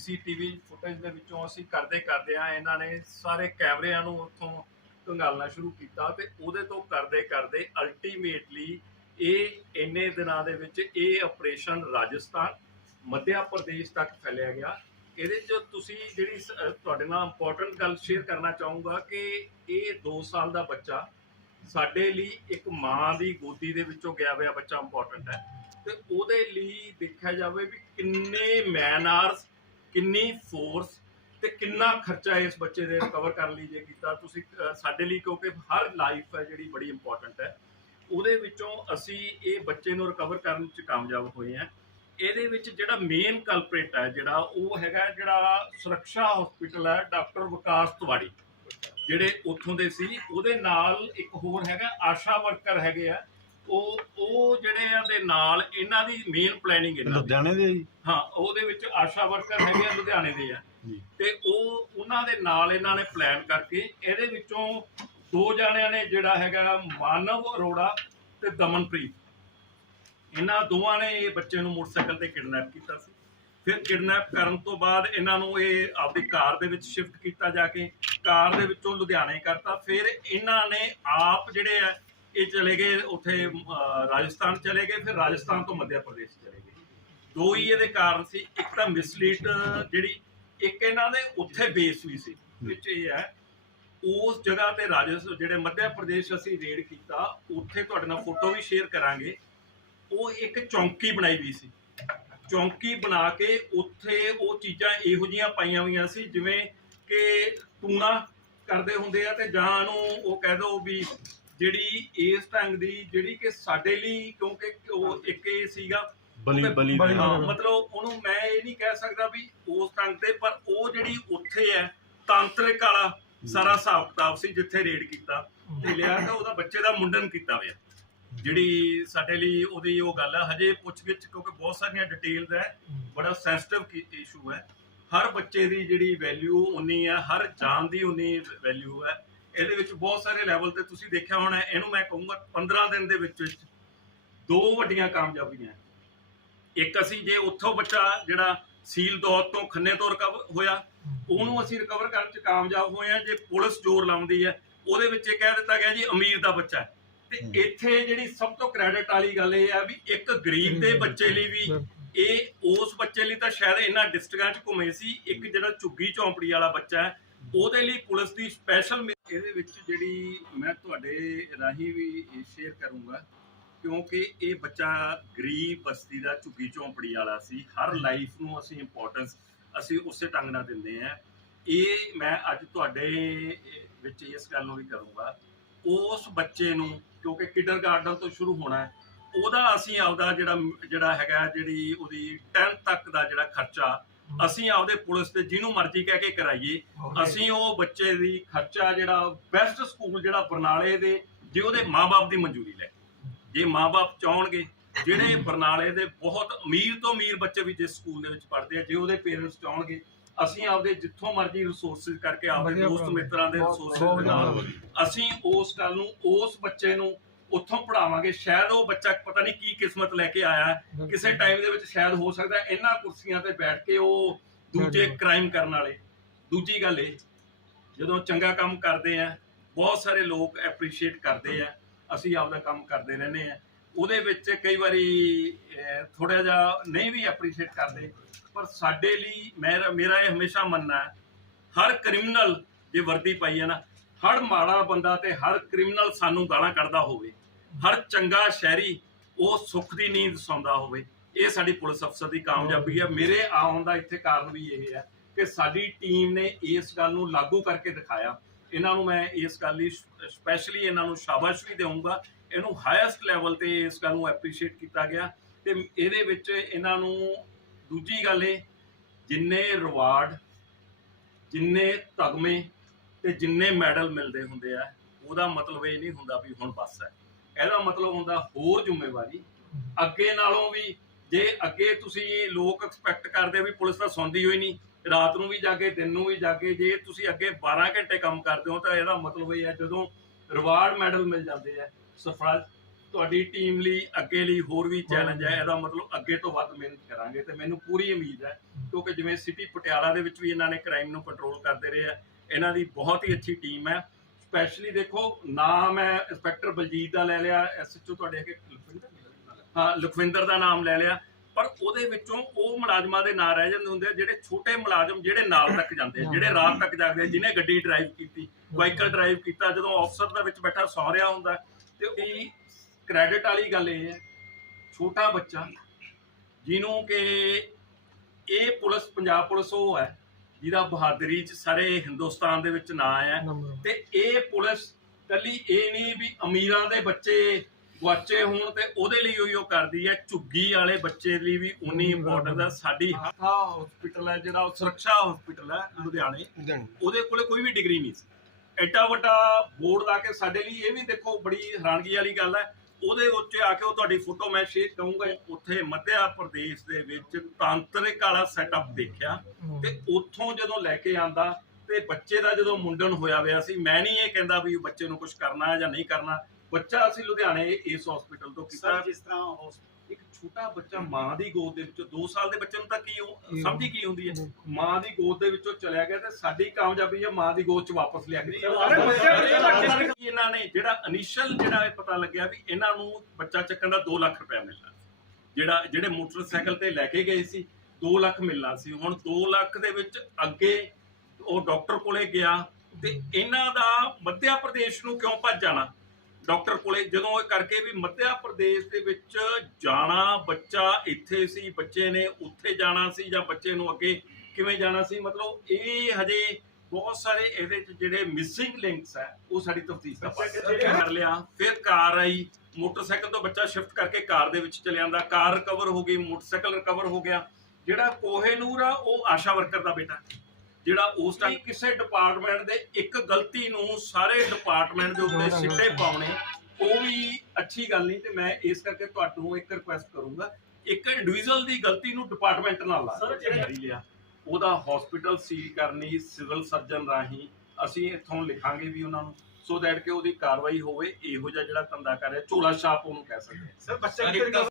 CCTV footage ਦੇ ਵਿੱਚੋਂ ਅਸੀਂ ਕਰਦੇ ਕਰਦੇ ਆ ਇਹਨਾਂ ਨੇ ਸਾਰੇ ਕੈਮਰਿਆਂ ਨੂੰ ਉੱਥੋਂ ਕੰਗਾਲਣਾ ਸ਼ੁਰੂ ਕੀਤਾ ਤੇ ਉਹਦੇ ਤੋਂ ਕਰਦੇ ਕਰਦੇ ਅਲਟੀਮੇਟਲੀ ਇਹ ਇੰਨੇ ਦਿਨਾਂ ਦੇ ਵਿੱਚ ਇਹ ਆਪਰੇਸ਼ਨ ਰਾਜਸਥਾਨ, ਮੱਧਿਆ ਪ੍ਰਦੇਸ਼ ਤੱਕ ਫੈਲਿਆ ਗਿਆ। ਇਹਦੇ 'ਚ ਤੁਸੀਂ ਜਿਹੜੀ ਤੁਹਾਡੇ ਨਾਲ ਇੰਪੋਰਟੈਂਟ ਗੱਲ ਸ਼ੇਅਰ ਕਰਨਾ ਚਾਹੂੰਗਾ ਕਿ ਇਹ 2 ਸਾਲ ਦਾ ਬੱਚਾ ਸਾਡੇ ਲਈ ਇੱਕ ਮਾਂ ਦੀ ਗੋਦੀ ਦੇ ਵਿੱਚੋਂ ਗਿਆ ਹੋਇਆ ਬੱਚਾ ਇੰਪੋਰਟੈਂਟ ਹੈ ਤੇ ਉਹਦੇ ਲਈ ਦੇਖਿਆ ਜਾਵੇ ਵੀ ਕਿੰਨੇ ਮੈਨ ਕਿੰਨੀ ਫੋਰਸ ਤੇ ਕਿੰਨਾ ਖਰਚਾ ਇਸ ਬੱਚੇ ਦੇ ਰਿਕਵਰ ਕਰਨ ਲਈ ਜੇ ਕੀਤਾ? ਤੁਸੀਂ ਸਾਡੇ ਲਈ ਕਿਉਂਕਿ ਹਰ ਲਾਈਫ ਹੈ ਜਿਹੜੀ ਬੜੀ ਇੰਪੋਰਟੈਂਟ ਹੈ। ਉਹਦੇ ਵਿੱਚੋਂ ਅਸੀਂ ਇਹ ਬੱਚੇ ਨੂੰ ਰਿਕਵਰ ਕਰਨ ਚ ਕਾਮਯਾਬ ਹੋਏ ਹਾਂ। ਇਹਦੇ ਵਿੱਚ ਜਿਹੜਾ ਮੇਨ ਕਲਪਰੇਟ ਹੈ ਜਿਹੜਾ, ਉਹ ਹੈਗਾ ਜਿਹੜਾ ਸੁਰੱਖਿਆ ਹਸਪੀਟਲ ਹੈ ਡਾਕਟਰ ਵਿਕਾਸ ਤਵਾੜੀ, ਜਿਹੜੇ ਉੱਥੋਂ ਦੇ ਸੀ। ਉਹਦੇ ਨਾਲ ਇੱਕ ਹੋਰ ਹੈਗਾ, ਆਸ਼ਾ ਵਰਕਰ ਹੈਗੇ ਆ। ਉਹ ਉਹ ਜਿਹੜੇ ਆ ਦੇ ਨਾਲ ਇਹਨਾਂ ਦੀ ਮੇਨ ਪਲੈਨਿੰਗ ਇਹਨਾਂ ਦੀ। ਲੁਧਿਆਣੇ ਦੇ ਜੀ? ਹਾਂ ਉਹਦੇ ਵਿੱਚ ਆਸ਼ਾ ਵਰਕਰ ਹੈਗੇ ਆ ਲੁਧਿਆਣੇ ਦੇ ਆ। ਜੀ। ਤੇ ਉਹ ਉਹਨਾਂ ਦੇ ਨਾਲ ਇਹਨਾਂ ਨੇ ਪਲਾਨ ਕਰਕੇ ਇਹਦੇ ਵਿੱਚੋਂ ਦੋ ਜਣਿਆਂ ਨੇ ਜਿਹੜਾ ਹੈਗਾ ਮਾਨਵ ਅਰੋੜਾ ਤੇ ਦਮਨਪ੍ਰੀਤ। ਇਹਨਾਂ ਦੋਵਾਂ ਨੇ ਇਹ ਬੱਚੇ ਨੂੰ ਮੋਟਰਸਾਈਕਲ ਤੇ ਕਿਡਨੈਪ ਕੀਤਾ ਸੀ। ਫਿਰ ਕਿਡਨੈਪ ਕਰਨ ਤੋਂ ਬਾਅਦ ਇਹਨਾਂ ਨੂੰ ਇਹ ਆਪਦੀ ਕਾਰ ਦੇ ਵਿੱਚ ਸ਼ਿਫਟ ਕੀਤਾ ਜਾ ਕੇ ਕਾਰ ਦੇ ਵਿੱਚੋਂ ਲੁਧਿਆਣੇ ਕਰਤਾ। ਫਿਰ ਇਹਨਾਂ ਨੇ ਆਪ ਜਿਹੜੇ ਆ ਇਹ ਚਲੇ ਗਏ ਉੱਥੇ ਰਾਜਸਥਾਨ ਚਲੇ ਗਏ, ਫਿਰ ਰਾਜਸਥਾਨ ਤੋਂ ਮੱਧ ਪ੍ਰਦੇਸ਼ ਚਲੇ ਗਏ। ਦੋ ਹੀ ਇਹਦੇ ਕਾਰਨ ਸੀ, ਇੱਕ ਤਾਂ ਮਿਸਲੀਡ ਜਿਹੜੀ ਇੱਕ ਇਹਨਾਂ ਦੇ ਉੱਥੇ ਬੇਸ ਵੀ ਸੀ, ਵਿੱਚ ਇਹ ਹੈ, ਉਸ ਜਗ੍ਹਾ ਤੇ ਰਾਜਸ, ਜਿਹੜੇ ਮੱਧ ਪ੍ਰਦੇਸ਼ ਅਸੀਂ ਰੇਡ ਕੀਤਾ, ਉੱਥੇ ਤੁਹਾਡੇ ਨਾਲ ਫੋਟੋ ਵੀ ਸ਼ੇਅਰ ਕਰਾਂਗੇ। ਉਹ ਇੱਕ ਚੌਂਕੀ ਬਣਾਈ ਵੀ ਸੀ। ਚੌਂਕੀ ਬਣਾ ਕੇ ਉੱਥੇ ਉਹ ਚੀਜ਼ਾਂ ਇਹੋ ਜੀਆਂ ਪਾਈਆਂ ਹੋਈਆਂ ਸੀ, ਜਿਵੇਂ ਕਿ ਟੂਣਾ ਕਰਦੇ ਹੁੰਦੇ ਆ ਤੇ ਜਾਂ ਨੂੰ ਉਹ ਕਹਿ ਦੋ ਵੀ ਜਿਹੜੀ ਇਸ ਢੰਗ ਦੀ ਜਿਹੜੀ ਕਿ ਸਾਡੇ ਲਈ ਕਿਉਂਕਿ ਉਹ ਇੱਕ ਇਹ ਸੀਗਾ ਬਲੀ ਬਲੀ ਦੇ ਹਾਂ, ਨਾਲ। ਮਤਲਬ ਉਹਨੂੰ ਮੈਂ ਇਹ ਨਹੀਂ ਕਹਿ ਸਕਦਾ ਵੀ ਉਸ ਢੰਗ ਤੇ ਪਰ ਉਹ ਜਿਹੜੀ ਉੱਥੇ ਹੈ ਤਾਂਤਰਿਕ ਵਾਲਾ ਸਾਰਾ ਹਿਸਾਬ ਕਿਤਾਬ ਸੀ ਜਿੱਥੇ ਰੇਡ ਕੀਤਾ ਤੇ ਲਿਆ ਤਾਂ ਉਹਦਾ ਬੱਚੇ ਦਾ ਮੁੰਡਨ ਕੀਤਾ ਹੋਇਆ। ਜਿਹੜੀ ਸਾਡੇ ਲਈ ਉਹਦੀ ਉਹ ਗੱਲ ਹੈ ਹਜੇ ਪੁੱਛ ਗਿੱਛ ਕਿਉਂਕਿ ਬਹੁਤ ਸਾਰੀਆਂ ਡਿਟੇਲਸ ਹੈ ਬੜਾ ਸੈਂਸਿਟਿਵ ਇਸ਼ੂ ਹੈ। ਹਰ ਬੱਚੇ ਦੀ ਜਿਹੜੀ ਵੈਲਿਊ ਉਨੀ ਹੈ ਹਰ ਜਾਨ ਦੀ ਉਨੀ ਵੈਲਿਊ ਹੈ। ਇਹਦੇ ਵਿੱਚ ਬਹੁਤ ਸਾਰੇ ਲੈਵਲ ਤੇ ਤੁਸੀਂ ਦੇਖਿਆ ਹੋਣਾ ਇਹਨੂੰ ਮੈਂ ਕਹੂੰਗਾ 15 ਦਿਨ ਦੇ ਵਿੱਚ ਵਿੱਚ ਦੋ ਵੱਡੀਆਂ ਕਾਮਯਾਬੀਆਂ। ਇੱਕ ਅਸੀਂ ਜੇ ਉੱਥੋਂ ਬੱਚਾ ਜਿਹੜਾ ਸੀਲ ਦੌਤ ਤੋਂ ਖੰਨੇ ਤੋਂ ਰਿਕਵਰ ਹੋਇਆ ਉਹਨੂੰ ਅਸੀਂ ਰਿਕਵਰ ਕਰਨ ਚ ਕਾਮਯਾਬ ਹੋਏ ਆ ਜੇ ਪੁਲਿਸ ਜ਼ੋਰ ਲਾਉਂਦੀ ਹੈ ਉਹਦੇ ਵਿੱਚ ਇਹ ਕਹਿ ਦਿੱਤਾ ਗਿਆ ਜੀ ਅਮੀਰ ਦਾ ਬੱਚਾ ਤੇ। ਇੱਥੇ ਜਿਹੜੀ ਸਭ ਤੋਂ ਕ੍ਰੈਡਿਟ ਵਾਲੀ ਗੱਲ ਇਹ ਆ ਵੀ ਇੱਕ ਗਰੀਬ ਦੇ ਬੱਚੇ ਲਈ ਵੀ ਇਹ ਉਸ ਬੱਚੇ ਲਈ ਤਾਂ ਸ਼ਾਇਦ ਇਹਨਾਂ ਡਿਸਟ੍ਰਿਕਟਾਂ 'ਚ ਘੁੰਮੇ ਸੀ ਇੱਕ ਜਿਹੜਾ ਝੁੱਗੀ ਝੌਂਪੜੀ ਵਾਲਾ ਬੱਚਾ ਹੈ ਉਹਦੇ ਲਈ ਪੁਲਿਸ ਦੀ ਸਪੈਸ਼ਲ ਇਹਦੇ ਵਿੱਚ ਜਿਹੜੀ ਮੈਂ ਤੁਹਾਡੇ ਰਾਹੀਂ ਵੀ ਸ਼ੇਅਰ ਕਰੂੰਗਾ, ਕਿਉਂਕਿ ਇਹ ਬੱਚਾ ਗਰੀਬ ਬਸਤੀ ਦਾ ਝੁੱਗੀ ਝੌਂਪੜੀ ਵਾਲਾ ਸੀ, ਹਰ ਲਾਈਫ ਨੂੰ ਅਸੀਂ ਇੰਪੋਰਟੈਂਸ ਅਸੀਂ ਉਸੇ ਢੰਗ ਨਾਲ ਦਿੰਦੇ ਆ ਇਹ ਮੈਂ ਅੱਜ ਤੁਹਾਡੇ ਵਿੱਚ ਇਸ ਗੱਲ ਨੂੰ ਵੀ ਕਰੂੰਗਾ, ਉਸ ਬੱਚੇ ਨੂੰ, ਕਿਉਂਕਿ ਕਿਡਰਗਾਰਟਨ ਤੋਂ ਸ਼ੁਰੂ ਹੋਣਾ ਹੈ, ਉਹਦਾ ਅਸੀਂ ਆਪਦਾ ਜਿਹੜਾ ਜਿਹੜਾ ਹੈਗਾ ਜਿਹੜੀ ਉਹਦੀ 10th ਤੱਕ ਦਾ ਜਿਹੜਾ ਖਰਚਾ ਅਸੀਂ ਆਪਦੇ ਪੁਲਿਸ ਤੇ ਜਿਹਨੂੰ ਮਰਜ਼ੀ ਕਹਿ ਕੇ ਕਰਾਈਏ ਅਸੀਂ ਉਹ ਬੱਚੇ ਦੀ ਖਰਚਾ ਜਿਹੜਾ ਬੈਸਟ ਸਕੂਲ ਜਿਹੜਾ ਬਰਨਾਲੇ ਦੇ ਜੇ ਉਹਦੇ ਮਾਪੇ ਦੀ ਮਨਜ਼ੂਰੀ ਲੈ ਜੇ ਮਾਪੇ ਚਾਹਣਗੇ ਜਿਹੜੇ ਬਰਨਾਲੇ ਦੇ ਬਹੁਤ ਅਮੀਰ ਤੋਂ ਅਮੀਰ ਬੱਚੇ ਵੀ ਜਿਸ ਸਕੂਲ ਦੇ ਵਿੱਚ ਪੜ੍ਹਦੇ ਆ ਜੇ ਉਹਦੇ ਪੇਰੈਂਟਸ ਚਾਹਣਗੇ ਅਸੀਂ ਆਪਦੇ ਜਿੱਥੋਂ ਮਰਜ਼ੀ ਰਿਸੋਰਸਸ ਕਰਕੇ ਆਪਦੇ ਦੋਸਤ। ਮਿੱਤਰਾਂ ਦੇ ਰਿਸੋਰਸਸ ਨਾਲ। ਅਸੀਂ ਉਸ ਗੱਲ ਨੂੰ ਉਸ ਬੱਚੇ ਨੂੰ ਉੱਥੋਂ ਪੜਾਵਾਂਗੇ ਸ਼ਾਇਦ ਉਹ ਬੱਚਾ ਪਤਾ ਨਹੀਂ ਕੀ ਕਿਸਮਤ ਲੈ ਕੇ ਆਇਆ। ਹੈ ਕਿਸੇ ਟਾਈਮ ਦੇ ਵਿੱਚ ਸ਼ਾਇਦ ਹੋ ਸਕਦਾ ਹੈ ਇਹਨਾਂ ਕੁਰਸੀਆਂ ਤੇ ਬੈਠ ਕੇ ਉਹ ਦੂਜੇ। ਕ੍ਰਾਈਮ ਕਰਨ ਵਾਲੇ। ਦੂਜੀ ਗੱਲ ਇਹ ਜਦੋਂ ਚੰਗਾ ਕੰਮ ਕਰਦੇ ਆ ਬਹੁਤ ਸਾਰੇ ਲੋਕ ਐਪਰੀਸ਼ੀਏਟ ਕਰਦੇ ਆ। ਅਸੀਂ ਆਪਦਾ ਕੰਮ ਕਰਦੇ ਰਹਿੰਦੇ ਆ। ਉਹਦੇ ਵਿੱਚ ਕਈ ਵਾਰੀ ਥੋੜਾ ਜਿਹਾ ਨਹੀਂ ਵੀ ਐਪਰੀਸ਼ੀਏਟ ਕਰਦੇ ਪਰ ਸਾਡੇ ਲਈ ਮੇਰਾ ਮੇਰਾ ਇਹ ਹਮੇਸ਼ਾ ਮੰਨਣਾ ਹੈ ਹਰ ਕ੍ਰਿਮੀਨਲ ਜੇ ਵਰਦੀ ਪਾਈ ਹੈ ਨਾ ਹਰ ਮਾੜਾ ਬੰਦਾ ਤੇ ਹਰ ਕ੍ਰਿਮੀਨਲ ਸਾਨੂੰ ਗਾਲਾਂ ਕੱਢਦਾ ਹੋਵੇ, ਹਰ ਚੰਗਾ ਸ਼ਹਿਰੀ ਉਹ ਸੁੱਖ ਦੀ ਨੀਂਦ ਸੌਂਦਾ ਹੋਵੇ, ਇਹ ਸਾਡੀ ਪੁਲਿਸ ਅਫਸਰ ਦੀ ਕਾਮਯਾਬੀ ਹੈ ਮੇਰੇ ਆਉਣ ਦਾ ਇੱਥੇ ਕਾਰਨ ਵੀ ਇਹ ਹੈ ਕਿ ਸਾਡੀ ਟੀਮ ਨੇ ਇਸ ਗੱਲ ਨੂੰ ਲਾਗੂ ਕਰਕੇ ਦਿਖਾਇਆ। ਇਹਨਾਂ ਨੂੰ ਮੈਂ ਇਸ ਗੱਲ ਲਈ ਸਪੈਸ਼ਲੀ ਇਹਨਾਂ ਨੂੰ ਸ਼ਾਬਾਸ਼ ਵੀ ਦੇਵਾਂਗਾ ਇਹਨੂੰ ਹਾਈਐਸਟ ਲੈਵਲ ਤੇ ਇਸ ਗੱਲ ਨੂੰ ਐਪਰੀਸ਼ੀਏਟ ਕੀਤਾ ਗਿਆ ਤੇ ਇਹਦੇ ਵਿੱਚ ਇਹਨਾਂ ਨੂੰ ਦੂਜੀ ਗੱਲ ਇਹ, ਜਿੰਨੇ ਰਿਵਾਰਡ ਜਿੰਨੇ ਤਗਮੇ ਤੇ ਜਿੰਨੇ ਮੈਡਲ ਮਿਲਦੇ ਹੁੰਦੇ ਆ, ਉਹਦਾ ਮਤਲਬ ਇਹ ਨਹੀਂ ਹੁੰਦਾ ਵੀ ਹੁਣ ਬਸ ਹੈ। ਇਹਦਾ ਮਤਲਬ ਹੁੰਦਾ ਹੋਰ ਜ਼ਿੰਮੇਵਾਰੀ। ਅੱਗੇ ਨਾਲੋਂ ਵੀ ਜੇ ਅੱਗੇ ਤੁਸੀਂ ਲੋਕ ਐਕਸਪੈਕਟ ਕਰਦੇ ਵੀ ਪੁਲਿਸ ਤਾਂ ਸੌਂਦੀ ਹੋਈ ਨਹੀਂ, ਰਾਤ ਨੂੰ ਵੀ ਜਾਗੇ, ਦਿਨ ਨੂੰ ਵੀ ਜਾਗੇ, ਜੇ ਤੁਸੀਂ ਅੱਗੇ 12 ਘੰਟੇ ਕੰਮ ਕਰਦੇ ਹੋ ਤਾਂ ਇਹਦਾ ਮਤਲਬ ਇਹ ਹੈ ਜਦੋਂ ਰਿਵਾਰਡ ਮੈਡਲ ਮਿਲ ਜਾਂਦੇ ਆ ਸਰਫਰਾਜ਼ ਤੁਹਾਡੀ ਟੀਮ ਲਈ, ਅੱਗੇ ਲਈ ਹੋਰ ਵੀ ਚੈਲੰਜ ਹੈ, ਇਹਦਾ ਮਤਲਬ ਅੱਗੇ ਤੋਂ ਵੱਧ ਮਿਹਨਤ ਕਰਾਂਗੇ ਤੇ ਮੈਨੂੰ ਪੂਰੀ ਉਮੀਦ ਹੈ, ਕਿਉਂਕਿ ਜਿਵੇਂ ਸਿਟੀ ਪਟਿਆਲਾ ਦੇ ਵਿੱਚ ਵੀ ਇਹਨਾਂ ਨੇ ਕ੍ਰਾਈਮ ਨੂੰ ਕੰਟਰੋਲ ਕਰਦੇ ਰਹੇ ਆ ਇਹਨਾਂ ਦੀ ਬਹੁਤ ਹੀ ਅੱਛੀ ਟੀਮ ਹੈ। ਸਪੈਸ਼ਲੀ ਦੇਖੋ, ਨਾਮ ਹੈ ਇੰਸਪੈਕਟਰ ਬਲਜੀਤ ਦਾ ਲੈ ਲਿਆ ਐਸਐਚਓ ਤੁਹਾਡੇ ਅੱਗੇ ਹਾਂ, ਲਖਵਿੰਦਰ ਦਾ ਨਾਮ ਲੈ ਲਿਆ। ਪਰ ਉਹਦੇ ਵਿੱਚੋਂ ਉਹ ਮੁਲਾਜ਼ਮਾਂ ਦੇ ਨਾਂ ਰਹਿ ਜਾਂਦੇ ਹੁੰਦੇ ਆ, ਜਿਹੜੇ ਛੋਟੇ ਮੁਲਾਜ਼ਮ ਜਿਹੜੇ ਨਾਲ ਤੱਕ ਜਾਂਦੇ ਆ, ਜਿਹੜੇ ਰਾਤ ਤੱਕ ਜਾਗਦੇ ਆ ਜਿਹਨੇ ਗੱਡੀ ਡਰਾਈਵ ਕੀਤੀ ਵਾਹੀਕਲ ਡਰਾਈਵ ਕੀਤਾ, ਜਦੋਂ ਅਫਸਰ ਦੇ ਵਿੱਚ ਬੈਠਾ, ਸੌ ਰਿਹਾ ਹੁੰਦਾ। ਤੇ ਉਹ ਕ੍ਰੈਡਿਟ ਵਾਲੀ ਗੱਲ ਇਹ ਹੈ, ਛੋਟਾ ਬੱਚਾ, ਜਿਹਨੂੰ ਕਿ ਇਹ ਪੁਲਿਸ, ਪੰਜਾਬ ਪੁਲਿਸ ਉਹ ਹੈ ਜਿਹਦਾ ਬਹਾਦਰੀ ਚ ਸਾਰੇ ਹਿੰਦੁਸਤਾਨ ਦੇ ਵਿੱਚ ਨਾਂ ਹੈ। ਤੇ ਇਹ ਪੁਲਿਸ ਕੱਲੀ ਇਹ ਨਹੀਂ ਵੀ ਅਮੀਰਾਂ ਦੇ ਬੱਚੇ ਗੁਆਚੇ ਹੋਣ ਤੇ ਉਹਦੇ ਲਈ ਉਹੀ ਉਹ ਕਰਦੀ ਹੈ। ਝੁੱਗੀ ਵਾਲੇ ਬੱਚੇ ਲਈ ਵੀ ਉਨੀ ਇੰਪੋਰਟੈਂਟ ਹੈ। ਸਾਡੀ ਹਾਥਾ ਹਸਪੀਟਲ ਹੈ ਜਿਹੜਾ ਉਹ ਸੁਰੱਖਿਆ ਹਸਪੀਟਲ ਹੈ ਲੁਧਿਆਣੇ। ਉਹਦੇ ਕੋਲੇ ਕੋਈ ਵੀ ਡਿਗਰੀ ਨਹੀਂ ਸੀ। ਐਡਾ ਵੱਡਾ ਬੋਰਡ ਲਾ ਕੇ ਸਾਡੇ ਲਈ ਇਹ ਵੀ ਦੇਖੋ ਬੜੀ ਹੈਰਾਨਗੀ ਵਾਲੀ ਗੱਲ ਹੈ। ਉਹਦੇ ਉੱਤੇ ਆ ਕੇ ਉਹ ਤੁਹਾਡੀ ਫੋਟੋ ਮੈਂ ਸ਼ੇਅਰ ਕਰੂੰਗਾ। ਉੱਥੇ ਮੱਧਿਆ ਪ੍ਰਦੇਸ਼ ਦੇ ਵਿੱਚ ਤਾਂਤਰਿਕ ਵਾਲਾ ਸੈਟਅਪ ਦੇਖਿਆ ਤੇ ਉੱਥੋਂ ਜਦੋਂ ਲੈ ਕੇ ਆਂਦਾ ਤੇ ਬੱਚੇ ਦਾ ਜਦੋਂ ਮੁੰਡਨ ਹੋਇਆ ਹੋਇਆ ਸੀ ਮੈਂ ਨਹੀਂ ਇਹ ਕਹਿੰਦਾ ਵੀ ਬੱਚੇ ਨੂੰ ਕੁਝ ਕਰਨਾ ਹੈ ਜਾਂ ਨਹੀਂ ਕਰਨਾ। ਬੱਚਾ ਅਸੀਂ ਲੁਧਿਆਣੇ ਇਸ ਹਸਪੀਟਲ ਤੋਂ ਕੀਤਾ। ਸਰ ਜਿਸ ਤਰ੍ਹਾਂ ਛੋਟਾ ਬੱਚਾ ਮਾਂ ਦੀ ਗੋਦ ਦੇ ਵਿੱਚੋਂ 2 ਸਾਲ ਦੇ ਬੱਚੇ ਨੂੰ ਤਾਂ ਕੀ ਉਹ ਸਮਝੀ ਕੀ ਹੁੰਦੀ ਹੈ? ਮਾਂ ਦੀ ਗੋਦ ਦੇ ਵਿੱਚੋਂ ਚਲਿਆ ਗਿਆ ਤੇ ਸਾਡੀ ਕਾਮਯਾਬੀ ਹੈ ਮਾਂ ਦੀ ਗੋਦ 'ਚ ਵਾਪਸ ਲਿਆ ਕੇ ਇਹਨਾਂ ਨੇ ਜਿਹੜਾ ਇਨੀਸ਼ੀਅਲ ਜਿਹੜਾ ਇਹ ਪਤਾ ਲੱਗਿਆ ਵੀ ਇਹਨਾਂ ਨੂੰ ਬੱਚਾ ਚੱਕਣ ਦਾ 2 ਲੱਖ ਰੁਪਏ ਮਿਲਣਾ ਜਿਹੜਾ ਜਿਹੜੇ ਮੋਟਰਸਾਈਕਲ ਤੇ ਲੈ ਕੇ ਗਏ ਸੀ 2 ਲੱਖ ਮਿਲਣਾ ਸੀ। ਹੁਣ 2 ਲੱਖ ਦੇ ਵਿੱਚ ਅੱਗੇ ਉਹ ਡਾਕਟਰ ਕੋਲੇ ਗਿਆ ਤੇ ਇਹਨਾਂ ਦਾ ਮੱਧਿਆ ਪ੍ਰਦੇਸ਼ ਨੂੰ ਕਿਉਂ ਭੱਜ ਜਾਣਾ? ਡਾਕਟਰ ਕੋਲੇ ਜਦੋਂ ਇਹ ਕਰਕੇ ਵੀ ਮੱਧਿਆ ਪ੍ਰਦੇਸ਼ ਦੇ ਵਿੱਚ ਜਾਣਾ ਬੱਚਾ ਇੱਥੇ ਸੀ ਬੱਚੇ ਨੇ ਉੱਥੇ ਜਾਣਾ ਸੀ ਜਾਂ ਬੱਚੇ ਨੂੰ ਅੱਗੇ ਕਿਵੇਂ ਜਾਣਾ ਸੀ ਮਤਲਬ ਇਹ ਹਜੇ ਬਹੁਤ ਸਾਰੇ ਇਹਦੇ ਚ ਜਿਹੜੇ ਮਿਸਿੰਗ ਲਿੰਕਸ ਹੈ ਉਹ ਸਾਡੀ ਤਫਤੀਸ਼ ਦਾ ਪਾਸੇ ਕਰ ਲਿਆ ਫਿਰ ਕਾਰ ਆਈ ਮੋਟਰਸਾਈਕਲ ਤੋਂ ਬੱਚਾ ਸ਼ਿਫਟ ਕਰਕੇ ਕਾਰ ਦੇ ਵਿੱਚ ਚਲੇ ਜਾਂਦਾ ਕਾਰ ਰਿਕਵਰ ਹੋ ਗਈ ਮੋਟਰਸਾਈਕਲ ਰਿਕਵਰ ਹੋ ਗਿਆ। ਜਿਹੜਾ ਕੋਹੇਨੂਰ ਆ ਉਹ ਆਸ਼ਾ ਵਰਕਰ ਦਾ ਬੇਟਾ। ਜਿਹੜਾ ਉਸ ਟਾਈਮ ਕਿਸੇ ਡਿਪਾਰਟਮੈਂਟ ਦੇ ਇੱਕ ਗਲਤੀ ਨੂੰ ਸਾਰੇ ਡਿਪਾਰਟਮੈਂਟ ਦੇ ਉੱਤੇ ਸਿੱਟੇ ਪਾਉਣੇ ਉਹ ਵੀ ਅੱਛੀ ਗੱਲ ਨਹੀਂ ਤੇ ਮੈਂ ਇਸ ਕਰਕੇ ਤੁਹਾਨੂੰ ਇੱਕ ਰਿਕੁਐਸਟ ਕਰੂੰਗਾ ਇੱਕ ਇੰਡੀਵਿਜੂਅਲ ਦੀ ਗਲਤੀ ਨੂੰ ਡਿਪਾਰਟਮੈਂਟ ਨਾਲ ਲਾ Sir, ਜਿਹੜੇ- ਲਿਆ ਉਹਦਾ ਹਸਪੀਟਲ ਸੀਲ ਕਰਨੀ ਸਿਵਲ ਸਰਜਨ ਰਾਹੀਂ ਅਸੀਂ ਇੱਥੋਂ ਲਿਖਾਂਗੇ ਵੀ ਉਹਨਾਂ ਨੂੰ ਸੋ ਦੈਟ ਕਿ ਉਹਦੀ ਕਾਰਵਾਈ ਹੋਵੇ ਇਹੋ ਜਿਹਾ ਜਿਹੜਾ ਧੰਦਾ ਕਰ ਰਿਹਾ ਝੋਲਾ ਛਾਪ ਉਹਨੂੰ ਕਹਿ ਸਕਦੇ ਸਰ ਬੱਚਾ ਸਰ, ਕਿੱਥੇ ਇੱਕ ਤਾਂ